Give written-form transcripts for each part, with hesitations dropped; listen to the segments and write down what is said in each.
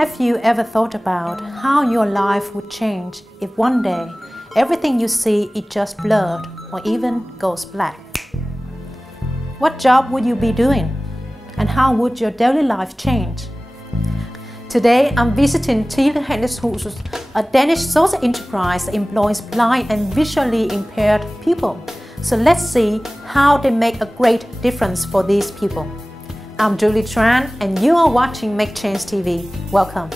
Have you ever thought about how your life would change if one day everything you see is just blurred or even goes black? What job would you be doing? And how would your daily life change? Today I'm visiting Telehandelshuset, a Danish social enterprise that employs blind and visually impaired people. So let's see how they make a great difference for these people. I'm Julie Tran and you are watching MakeChangeTV. Welcome.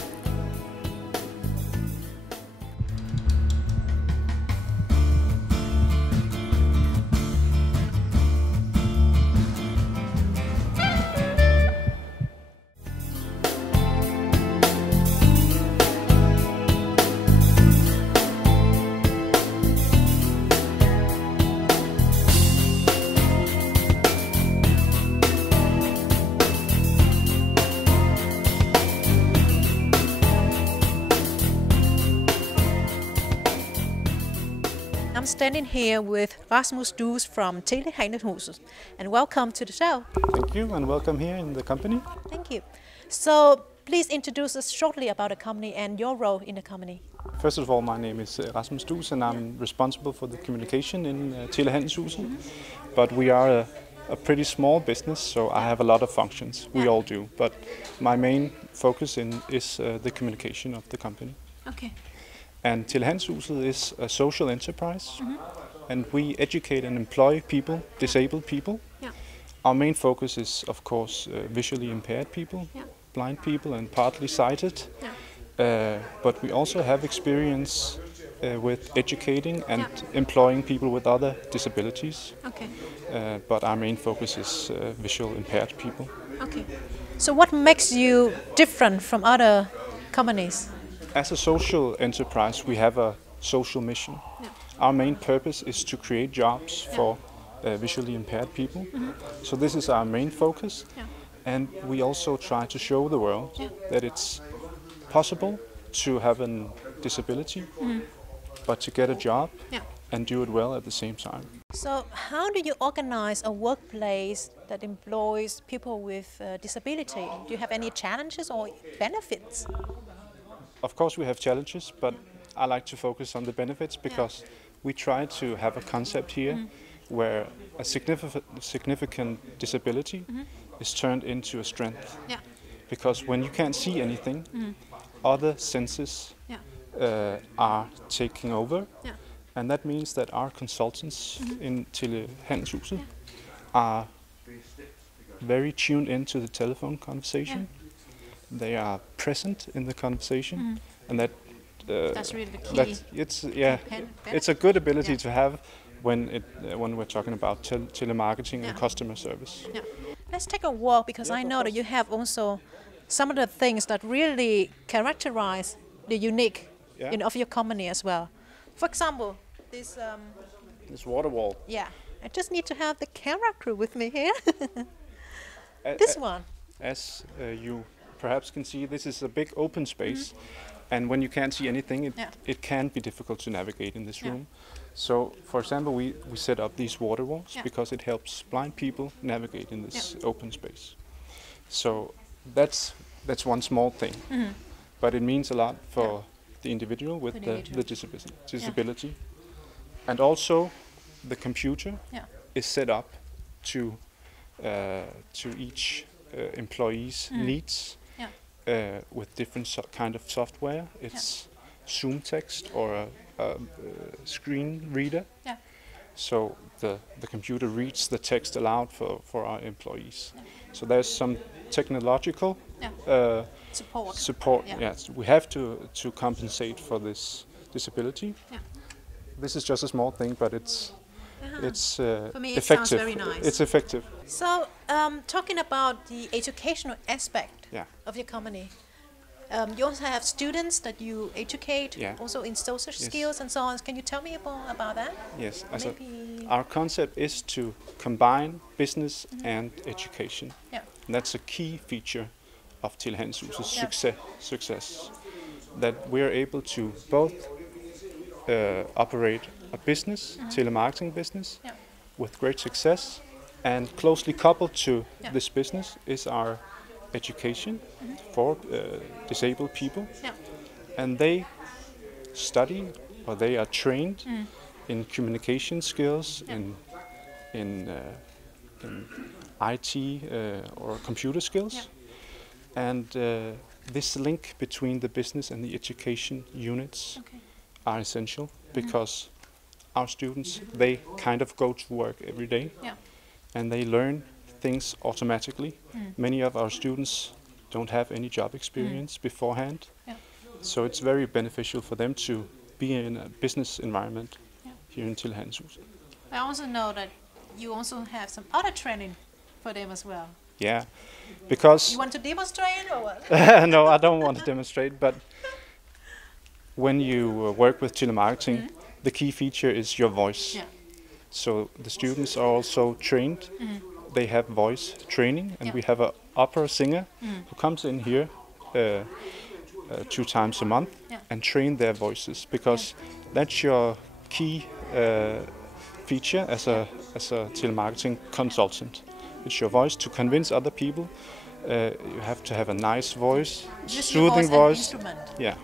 I'm standing here with Rasmus Duus from Telehandelshuset, and welcome to the show. Thank you, and welcome here in the company. Thank you. So please introduce us shortly about the company and your role in the company. First of all, my name is Rasmus Duus, and I'm responsible for the communication in Telehandelshuset. But we are a pretty small business, so I have a lot of functions. We all do, but my main focus is the communication of the company. Okay. And Telehandelshuset is a social enterprise, and we educate and employ people, disabled people. Yeah. Our main focus is, of course, visually impaired people, blind people and partly sighted. But we also have experience with educating and employing people with other disabilities. Okay. But our main focus is visual impaired people. Okay. So what makes you different from other companies? As a social enterprise, we have a social mission. Our main purpose is to create jobs for visually impaired people. So this is our main focus. And we also try to show the world that it's possible to have a disability, but to get a job and do it well at the same time. So how do you organize a workplace that employs people with disability? Do you have any challenges or benefits? Of course we have challenges, but I like to focus on the benefits because we try to have a concept here where a significant disability is turned into a strength. Because when you can't see anything, other senses are taking over. And that means that our consultants in Telehandelshuset are very tuned into the telephone conversation. They are present in the conversation, and that's really the key. It's a good ability to have when we're talking about telemarketing and customer service. Let's take a walk, because I know that you have also some of the things that really characterize the unique of your company as well. For example, this water wall. Yeah, I just need to have the camera crew with me here. This one. As you perhaps can see, this is a big open space, and when you can't see anything, it can be difficult to navigate in this room. So, for example, we set up these water walls because it helps blind people navigate in this open space. So that's one small thing, but it means a lot for the individual with the disability. And also, the computer is set up to each employee's needs. With different kind of software. It's Zoom text or a screen reader. So the computer reads the text aloud for our employees. So there's some technological support. Yes, we have to compensate for this disability. This is just a small thing, but it's for me, it effective. Sounds very nice. It's effective. So, talking about the educational aspect of your company, you also have students that you educate, also in social skills and so on. Can you tell me about that? Yes. Our concept is to combine business and education. And that's a key feature of Telehandelshuset's success. That we're able to both operate a business, telemarketing business, with great success, and closely coupled to this business is our education for disabled people, and they study or they are trained in communication skills, in IT or computer skills, and this link between the business and the education units are essential because our students, they kind of go to work every day and they learn things automatically. Many of our students don't have any job experience beforehand, so it's very beneficial for them to be in a business environment here in Telehandelshuset. I also know that you also have some other training for them as well. Yeah, because... You want to demonstrate or what? No, I don't want to demonstrate, but when you work with telemarketing, the key feature is your voice. So the students are also trained. They have voice training, and we have an opera singer who comes in here 2 times a month and train their voices, because that's your key feature as a telemarketing consultant. It's your voice to convince other people. You have to have a nice voice, soothing voice. Yeah,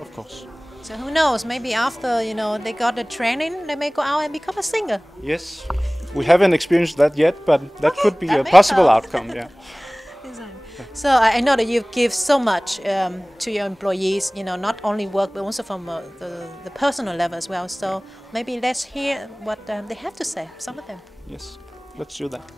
of course. So who knows? Maybe after they got the training, they may go out and become a singer. Yes, we haven't experienced that yet, but that could be a possible outcome. Yeah. So I know that you give so much to your employees. Not only work, but also from the personal level as well. So maybe let's hear what they have to say. Some of them. Yes, let's do that.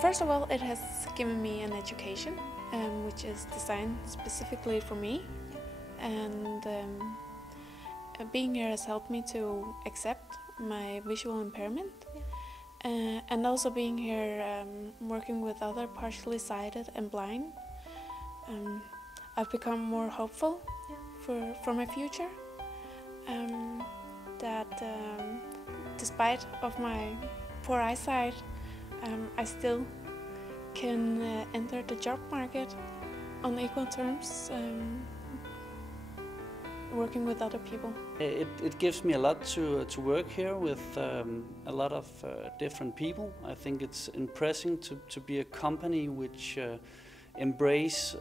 First of all, it has given me an education, which is designed specifically for me, and being here has helped me to accept my visual impairment, and also being here working with other partially sighted and blind, I've become more hopeful for my future, that despite of my poor eyesight, I still can enter the job market on equal terms, working with other people. It gives me a lot to work here with a lot of different people. I think it's impressive to be a company which embrace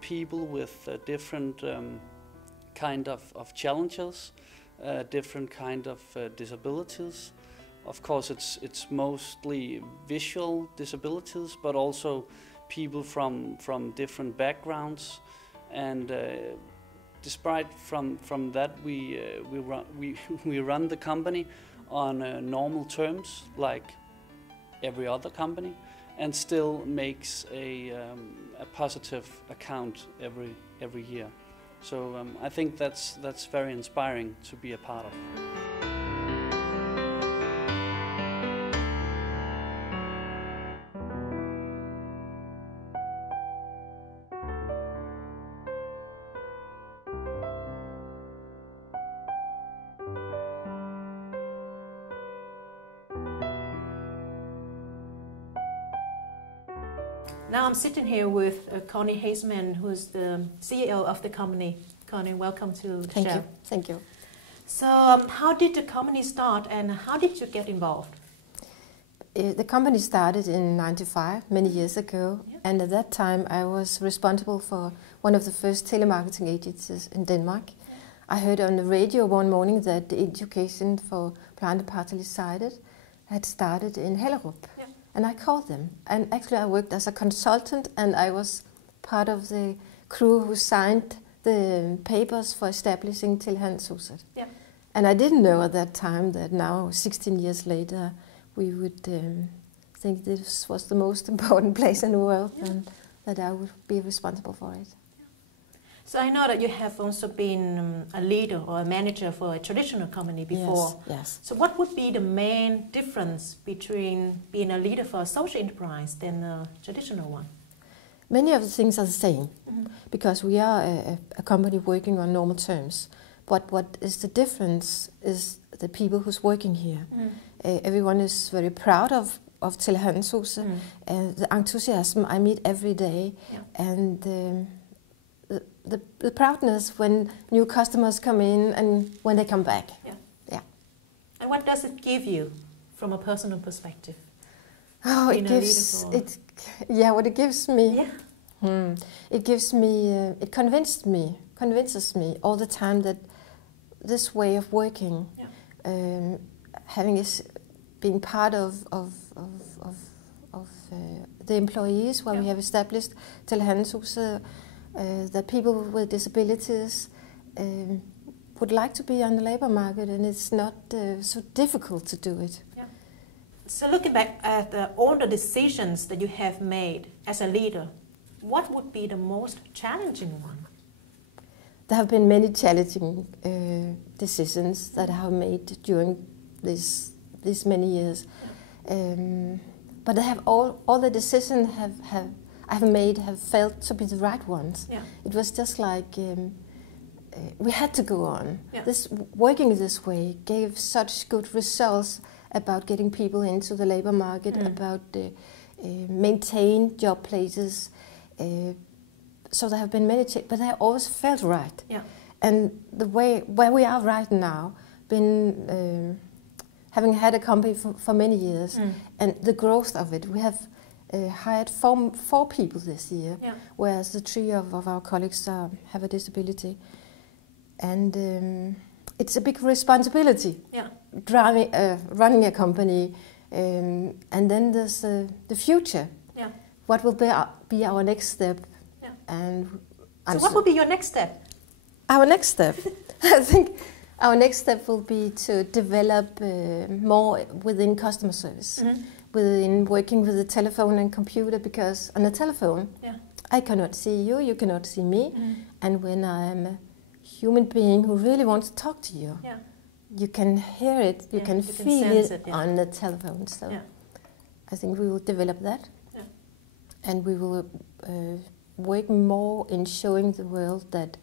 people with different kind of challenges, different kind of disabilities. Of course, it's mostly visual disabilities, but also people from different backgrounds. And despite from that, we run the company on normal terms, like every other company, and still makes a positive account every year. So I think that's very inspiring to be a part of. Now I'm sitting here with Connie Hasemann, who's the CEO of the company. Connie, welcome to the show. Thank you. So how did the company start and how did you get involved? The company started in '95, many years ago, and at that time I was responsible for one of the first telemarketing agencies in Denmark. I heard on the radio one morning that the education for blind and partially sighted had started in Hellerup. And I called them, and actually I worked as a consultant, and I was part of the crew who signed the papers for establishing Telehandelshuset. And I didn't know at that time that now, 16 years later, we would think this was the most important place in the world, and that I would be responsible for it. So I know that you have also been a leader or a manager for a traditional company before. Yes. So what would be the main difference between being a leader for a social enterprise than a traditional one? Many of the things are the same, because we are a company working on normal terms. But what is the difference is the people who's working here. Everyone is very proud of Telehandelshuset, and the enthusiasm I meet every day, and the proudness when new customers come in and when they come back. And what does it give you from a personal perspective? Oh, it gives it. Yeah, what it gives me. It gives me. It convinces me all the time that this way of working, being part of the employees where we have established Telehandelshuset, that people with disabilities would like to be on the labor market, and it's not so difficult to do it. So looking back at all the decisions that you have made as a leader, what would be the most challenging one? There have been many challenging decisions that I have made during these many years, but they have all the decisions I have made have felt to be the right ones. It was just like we had to go on. This working this way gave such good results about getting people into the labor market, about maintain job places. So there have been many, but they always felt right. And the way where we are right now, having had a company for many years, and the growth of it, we have hired four people this year, whereas the 3 of our colleagues have a disability. And it's a big responsibility, running a company, and then there's the future. What will be our next step? And so what will be your next step? Our next step, I think our next step will be to develop more within customer service, within working with the telephone and computer, because on the telephone, I cannot see you, you cannot see me, and when I am a human being who really wants to talk to you, you can hear it, you can feel it on the telephone. So I think we will develop that, and we will work more in showing the world that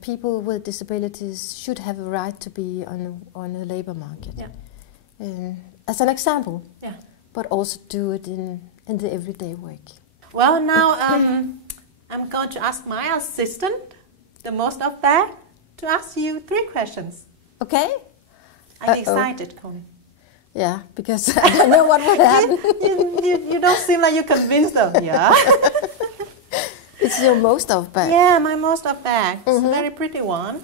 people with disabilities should have a right to be on the labor market. As an example, but also do it in the everyday work. Well, now I'm going to ask my assistant, the most of that, to ask you 3 questions. Okay? Are you excited, Connie? Yeah, because I don't know what will happen. you don't seem like you're convinced of, It's your most of bag. Yeah, my most of bag. It's a very pretty one.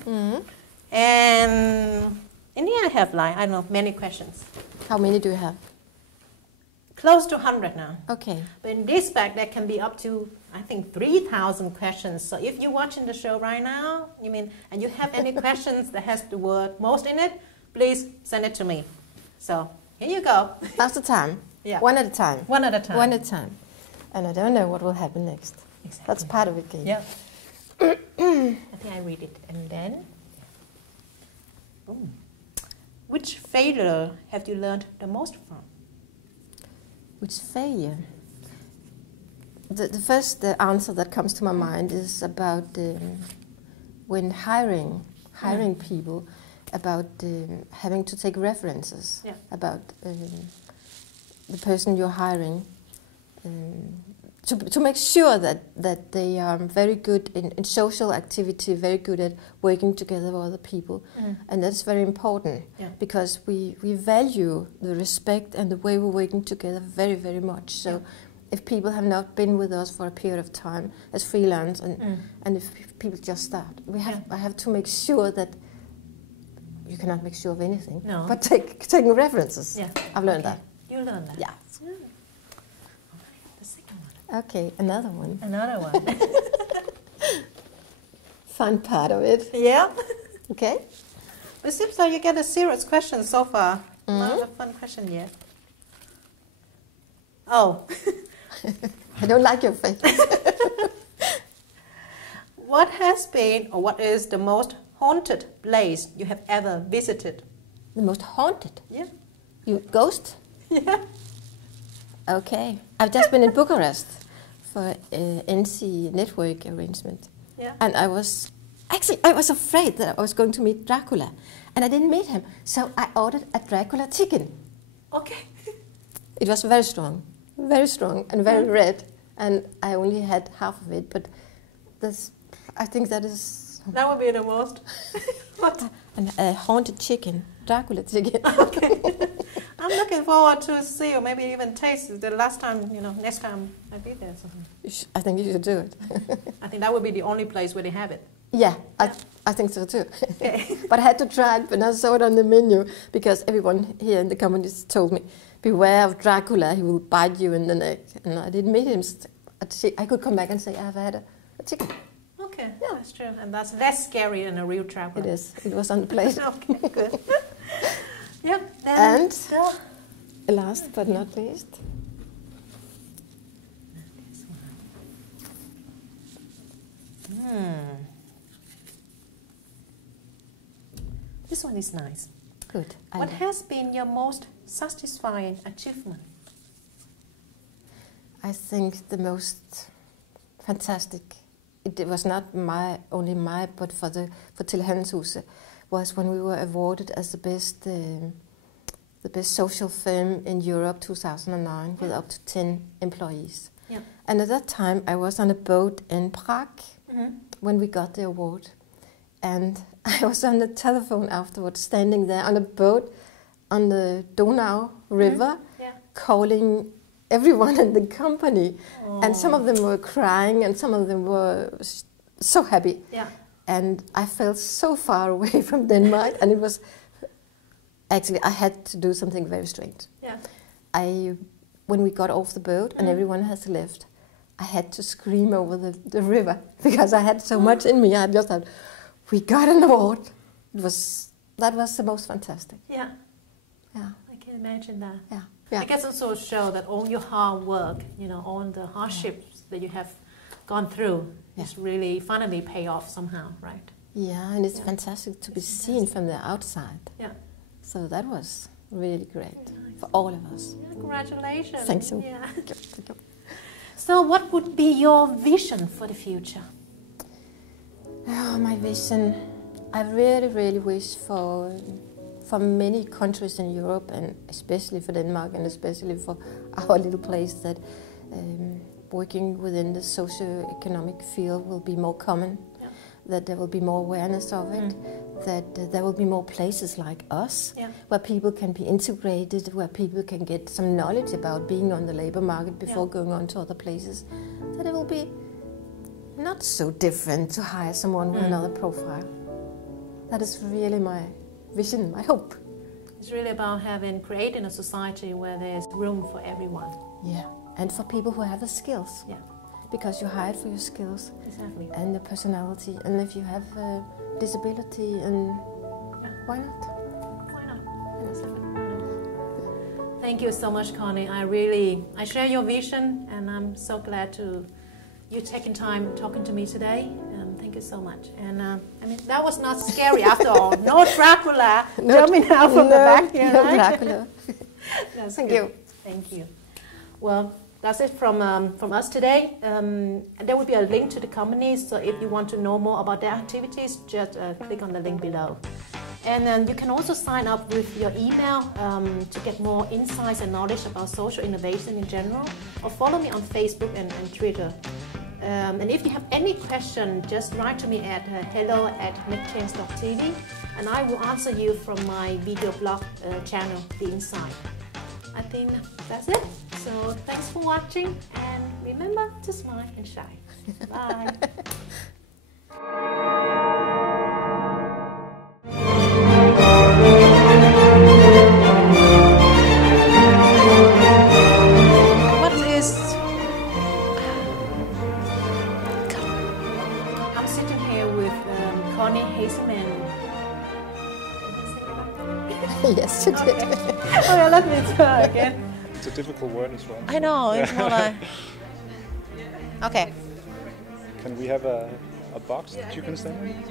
And in here I have, like, I don't know, many questions. How many do you have? Close to 100 now. Okay. But in this bag, there can be up to, I think, 3,000 questions. So if you're watching the show right now, and you have any questions that has the word most in it, please send it to me. So here you go. That's the time. One at a time. One at a time. One at a time. And I don't know what will happen next. Exactly. That's part of the game. I think I read it. And then, which failure have you learned the most from? Which failure? The first answer that comes to my mind is about when hiring people, about having to take references about the person you're hiring, to make sure that they are very good in social activity, very good at working together with other people. And that's very important, because we value the respect and the way we're working together very, very much. So if people have not been with us for a period of time as freelance, and if people just start, I have to make sure that you cannot make sure of anything, but taking references. I've learned that. You learned that? Yeah. The second one. Okay, another one. Another one. Fun part of it. Yeah. Okay. It seems like you get a serious question so far. Not a fun question yet. Oh. I don't like your face. What has been, or what is the most haunted place you have ever visited? The most haunted? Yeah. You ghost? Yeah. Okay. I've just been in Bucharest for NC network arrangement. Yeah. And I was Actually, I was afraid that I was going to meet Dracula, and I didn't meet him. So I ordered a Dracula chicken. Okay. It was very strong and very red, and I only had half of it. But I think that is... That would be the most. What? A haunted chicken, Dracula chicken. Okay. I'm looking forward to see, or maybe even taste it the last time, next time I be there. I think you should do it. I think that would be the only place where they have it. Yeah, I think so too. Okay. But I had to try it when I saw it on the menu, because everyone here in the company told me, beware of Dracula, he will bite you in the neck. And I didn't meet him. I could come back and say, I've had a chicken. Okay, yeah, that's true. And that's less scary than a real Dracula. It is. It was on the plate. Okay, good. Yeah. And last but not least, this one is nice. Good. What has been your most satisfying achievement? I think the most fantastic, it was not only my, but for Telehandelshuset, was when we were awarded as the best social firm in Europe 2009 with up to 10 employees. Yeah. And at that time I was on a boat in Prague when we got the award. And I was on the telephone afterwards, standing there on a boat on the Donau River, calling everyone in the company. Oh. And some of them were crying and some of them were so happy. Yeah. And I felt so far away from Denmark, and it was... Actually, I had to do something very strange. Yeah. When we got off the boat and everyone has left, I had to scream over the river because I had so much in me. I just thought, we got an award. That was the most fantastic. Yeah. Yeah. I can imagine that. Yeah. Yeah. I guess also show that all your hard work, all the hardships that you have gone through is really finally pay off somehow, right? Yeah, and it's fantastic to be seen from the outside. Yeah. So that was really great for all of us. Yeah, congratulations. Thanks so much. Yeah. Thank you. So what would be your vision for the future? Oh, my vision, I really, really wish for many countries in Europe, and especially for Denmark, and especially for our little place, that working within the socio-economic field will be more common, that there will be more awareness of it, that there will be more places like us, where people can be integrated, where people can get some knowledge about being on the labor market before going on to other places, that it will be not so different to hire someone with another profile. That is really my vision, my hope. It's really about creating a society where there's room for everyone. Yeah, and for people who have the skills. Yeah. Because you hire for your skills. Exactly. And the personality, and if you have a disability, and why not? Why not? Thank you so much, Connie. I share your vision, and I'm so glad you taking time talking to me today. Thank you so much. And that was not scary after all. No Dracula jumping out from the back here. No Dracula. Thank you. Thank you. Well, that's it from us today. And there will be a link to the company, so if you want to know more about their activities, just click on the link below. And then you can also sign up with your email to get more insights and knowledge about social innovation in general, or follow me on Facebook and Twitter. And if you have any question, just write to me at hello@MakeChangeTV, and I will answer you from my video blog channel, The Inside. I think that's it. So thanks for watching, and remember to smile and shine. Bye. I'm sitting here with Connie Hasemann. Yes, you did. Okay. Oh, yeah, let me try again. It's a difficult word as well. I know, it's more like... Okay. Can we have a box that you can stand in?